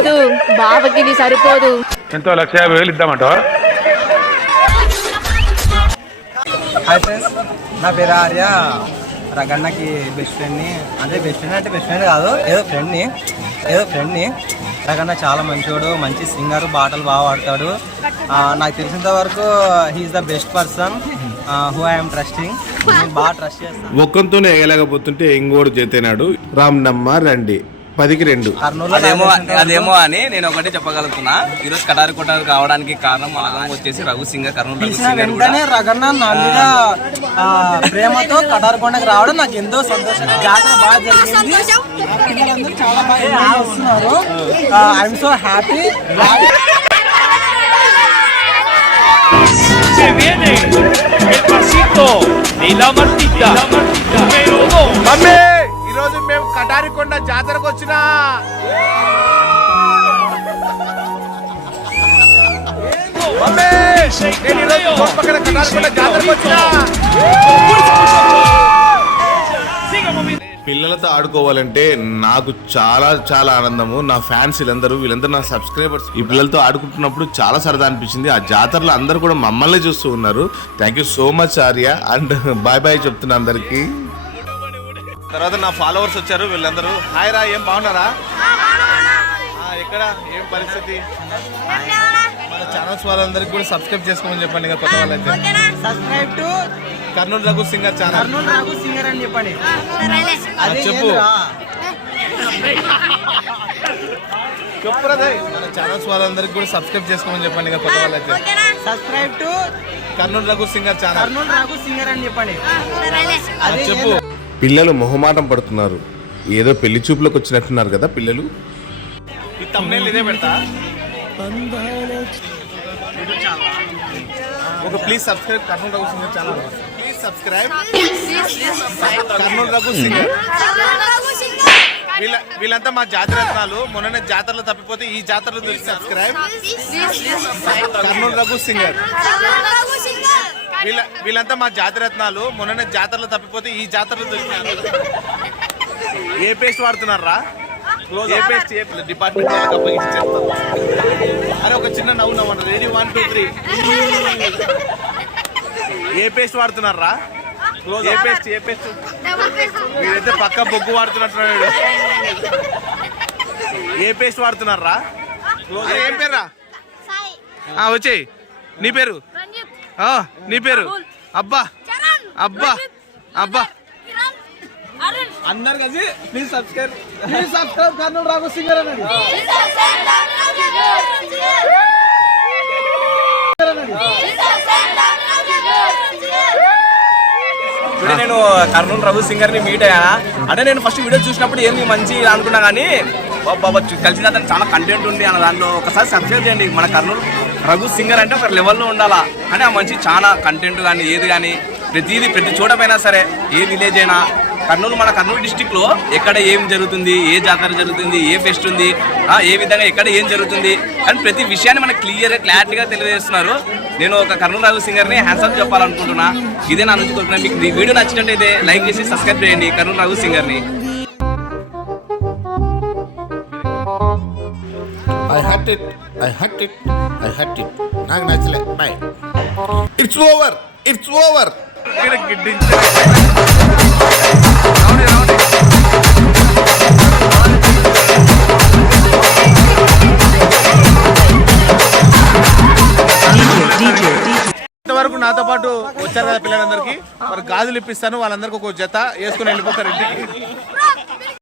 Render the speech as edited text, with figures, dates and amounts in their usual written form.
సరిపోదు, బావకి ఇది సరిపోదు. ఎంతో 1,50,000 ఇద్దామంటావా? హాయ్ ఫ్రెండ్స్, నా పేరు ఆర్య. రగన్నకి బెస్ట్ ఫ్రెండ్ని, అంటే బెస్ట్ ఫ్రెండ్ అంటే బెస్ట్ ఫ్రెండ్ కాదు, ఏదో ఫ్రెండ్ని. రగన్న చాలా మంచోడు, మంచి సింగర్, పాటలు బాగా పాడతాడు. నాకు తెలిసినంత వరకు he is the best person who I'm trusting. నేను బాగా ట్రస్ట్ చేస్తాను. ఒక్కంతోనే ఎగలేకపోతుంటే ఇంకోడు చేతేనాడు. రామ్నమ్మ రండి 10కి 2. అదేమో అని నేను ఒకటి చెప్పగలుగుతున్నా. ఈరోజు కటారు కొటారు కావడానికి కారణం వచ్చేసి రఘు సింగర్, కర్నూలు వెంటనే రగన్న నా మీద ప్రేమతో కటారుకొండకి రావడం నాకు ఎంతో సంతోషం. జాతర బాగా జరిగింది, పిల్లలందరూ చాలా బాగా వస్తున్నారు. I'm so happy. ఈరోజు మేము కటారికొండ జాతరకు వచ్చినా. పిల్లలతో ఆడుకోవాలంటే నాకు చాలా చాలా ఆనందము. నా ఫ్యాన్స్ వీళ్ళందరూ నా సబ్స్క్రైబర్స్ ఈ పిల్లలతో ఆడుకుంటున్నప్పుడు చాలా సరదా అనిపించింది. ఆ జాతరలో అందరూ కూడా మమ్మల్ని చూస్తూ ఉన్నారు. Thank you so much Arya, and bye bye చెప్తున్నా అందరికి. తర్వాత నా ఫాలోవర్స్ వచ్చారు, వీళ్ళందరూ హాయ్ రా, ఏం బాగున్నారా? ఎక్కడ ఏం పరిస్థితి? మన ఛానల్స్ వాళ్ళందరికీ కూడా సబ్స్క్రైబ్ చేసుకోమని చెప్పండి. ఇంకా కొత్త వాళ్ళైతే subscribe to Kurnool Raghu singer channel. Kurnool Raghu singer అని చెప్పండి. చెప్పు చెప్పురాదే. మన ఛానల్స్ వాళ్ళందరికీ కూడా సబ్స్క్రైబ్ చేసుకోమని చెప్పండి. ఇంకా కొత్త వాళ్ళైతే subscribe to Kurnool Raghu singer channel. Kurnool Raghu singer అని చెప్పండి. చెప్పు. పిల్లలు మొహమాటం పడుతున్నారు, ఏదో పెళ్లి చూపులకు వచ్చినట్టున్నారు కదా పిల్లలు. ఈ thumbnail ఇదే పెడతా. ఒక please subscribe Kurnool Raghu singer channel. Please subscribe Kurnool Raghu singer. వీళ్ళంతా మా జాతిరత్నాలు. మొన్ననే జాతరలో తప్పిపోతే ఈ జాతరలో దొరికి సబ్స్క్రైబ్ కర్నూలు రఘు సింగర్. వీళ్ళంతా మా జాతిరత్నాలు. మొన్ననే జాతరలో తప్పిపోతే ఈ జాతరలో దొరికినారు. ఏ పేస్ట్ వాడుతున్నారా? ఏ పేస్ట్ డిపార్ట్మెంట్ అప్పగిచ్చేస్తాం. అరే ఒక చిన్న నవ్వు నవ్వండి. రెడీ 1 2 3. ఏ పేస్ట్ వాడుతున్నారా? ఏ పేస్ట్ మీరైతే పక్క బొగ్గు వాడుతున్నట్టున్నాడు. ఏ పేస్ట్ వాడుతున్నారా? ఏం పేర్రా? వచ్చేయి. నీ పేరు? నీ పేరు? అబ్బా అబ్బా అబ్బా. అందరు కలిసి please subscribe Kurnool Raghu singer అన్నది. నేను కర్నూలు రఘు సింగర్ ని మీట్ అయ్యా. అంటే నేను ఫస్ట్ వీడియో చూసినప్పుడు ఏమి మంచి అనుకున్నా, కానీ బాబా కలిసిన అతను చాలా కంటెంట్ ఉంది అన్న దాంట్లో ఒకసారి సబ్స్క్రైబ్ చేయండి. మన కర్నూలు రఘు సింగర్ అంటే ఒక లెవెల్లో ఉండాలా. కానీ ఆ మంచి చాలా కంటెంట్ కానీ ఏది కానీ ప్రతి చోట పోయినా సరే, ఏ విలేజ్ అయినా మన కర్నూలు డిస్టిక్లో ఎక్కడ ఏం జరుగుతుంది, ఏ జాతర జరుగుతుంది, ఏ ఫెస్ట్ ఉంది, ఏ విధంగా ఎక్కడ ఏం జరుగుతుంది అని ప్రతి విషయాన్ని మనకు క్లారిటీగా తెలియజేస్తున్నారు. నేను ఒక కర్నూలు రఘు సింగర్ని హ్యాండ్సప్ చెప్పాలనుకుంటున్నా. ఇదే నా నుంచి కోరుకున్నా. మీకు ఈ వీడియో నచ్చినట్టయితే లైక్ చేసి సబ్స్క్రైబ్ చేయండి Kurnool Raghu సింగర్ని. I hurt it. నాకు నచ్చలే. బై. It's over. ఇంతవరకు నాతో పాటు వచ్చారు కదా పిల్లలందరికీ మరి గాజులు ఇప్పిస్తాను. వాళ్ళందరికీ ఒక జత వేసుకుని వెళ్ళిపోతారు ఇంటికి.